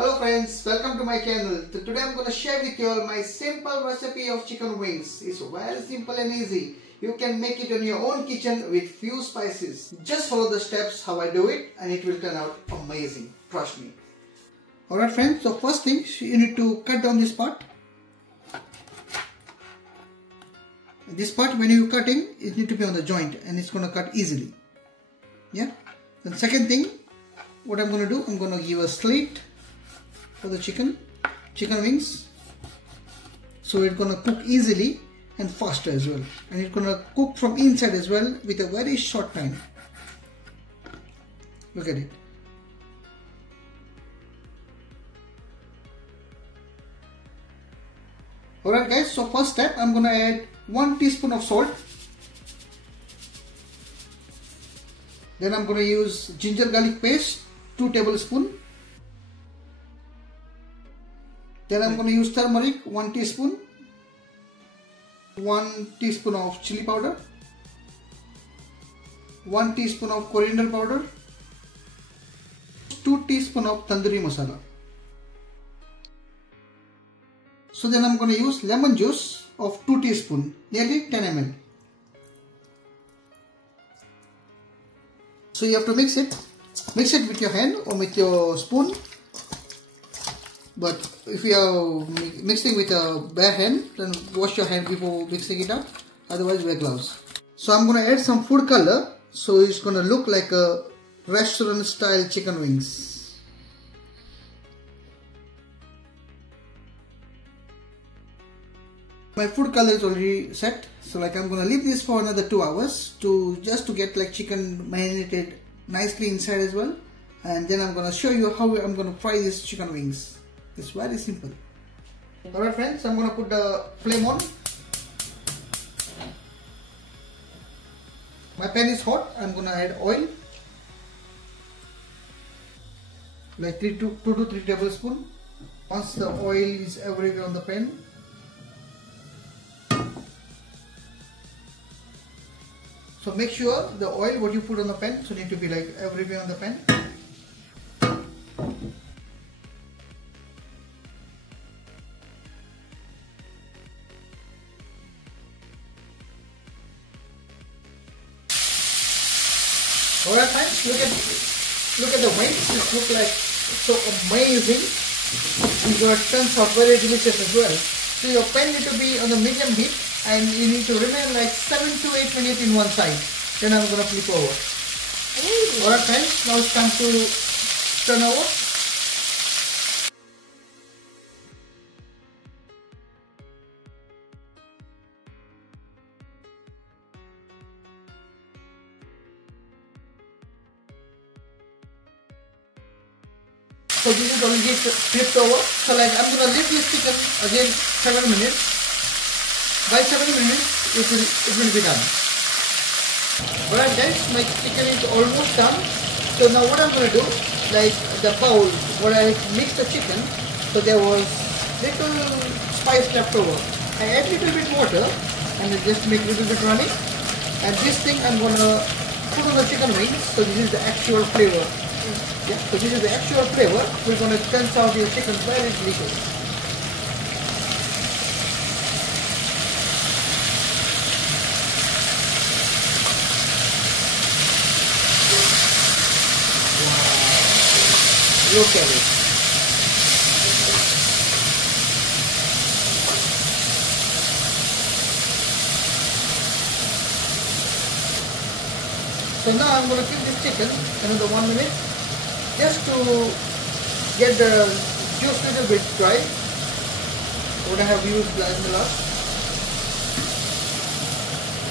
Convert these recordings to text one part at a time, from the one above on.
Hello friends, welcome to my channel. Today I'm going to share with you all my simple recipe of chicken wings. It's very simple and easy. You can make it in your own kitchen with few spices. Just follow the steps how I do it and it will turn out amazing. Trust me. Alright friends, so first thing you need to cut down this part. This part when you're cutting, it needs to be on the joint and it's going to cut easily. Yeah. Then second thing, what I'm going to do, I'm going to give a slit for the chicken wings, so it's gonna cook easily and faster as well, and it's gonna cook from inside as well with a very short time. Look at it. Alright guys, so first step, I'm gonna add 1 teaspoon of salt. Then I'm gonna use ginger garlic paste, 2 tablespoons. Then I'm going to use turmeric, 1 teaspoon, 1 teaspoon of chili powder, 1 teaspoon of coriander powder, 2 teaspoon of tandoori masala. So then I'm going to use lemon juice of 2 teaspoon, nearly 10 ml. So you have to mix it with your hand or with your spoon. But if you are mixing with a bare hand, then wash your hand before mixing it up. Otherwise, wear gloves. So I'm going to add some food color, so it's going to look like a restaurant style chicken wings. My food color is already set, so like I'm going to leave this for another 2 hours just to get like chicken marinated nicely inside as well. And then I'm going to show you how I'm going to fry these chicken wings. It's very simple. Alright friends, I'm going to put the flame on. My pan is hot. I'm going to add oil. Like 2 to 3 tablespoons. Once the oil is everywhere on the pan. So make sure the oil what you put on the pan, so need to be like everywhere on the pan. Alright friends, look at the wings. This look like so amazing. It turns out very delicious as well. So your pan need to be on the medium heat and you need to remain like 7 to 8 minutes in one side. Then I'm gonna flip over. Alright friends, now it's time to turn over. So this is already flipped over. So like I'm gonna leave this chicken again 7 minutes. By 7 minutes it will be done. Alright guys, my chicken is almost done. So now what I'm gonna do, like the bowl where I mixed the chicken, so there was little spice left over. I add little bit water and I just make little bit running. And this thing I'm gonna put on the chicken wings. So this is the actual flavor. Yeah, so this is the actual flavor. We're going to turn out your chicken very delicious. Wow. Look at it. So now I'm going to keep this chicken another 1 minute. Just to get the juice little bit dry, what I have used in the last.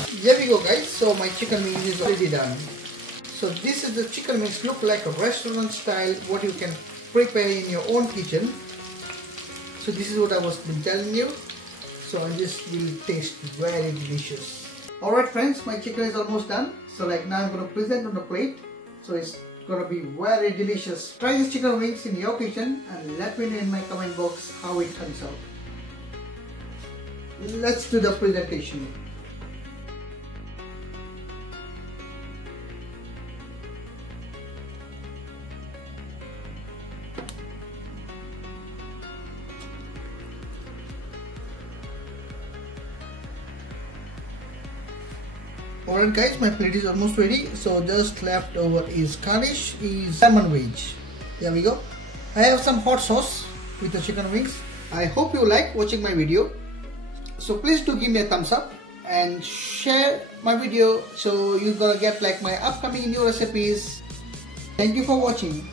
Here we go guys, so my chicken wings is already done. So this is the chicken wings, look like a restaurant style, what you can prepare in your own kitchen. So this is what I was been telling you. So this will taste very delicious. Alright friends, my chicken is almost done. So like now I'm going to present on the plate. So it's gonna be very delicious. Try these chicken wings in your kitchen and let me know in my comment box how it turns out. Let's do the presentation. Alright guys, my plate is almost ready. So just left over is garnish is lemon wedge. There we go. I have some hot sauce with the chicken wings. I hope you like watching my video. So please do give me a thumbs up and share my video so you're gonna get like my upcoming new recipes. Thank you for watching.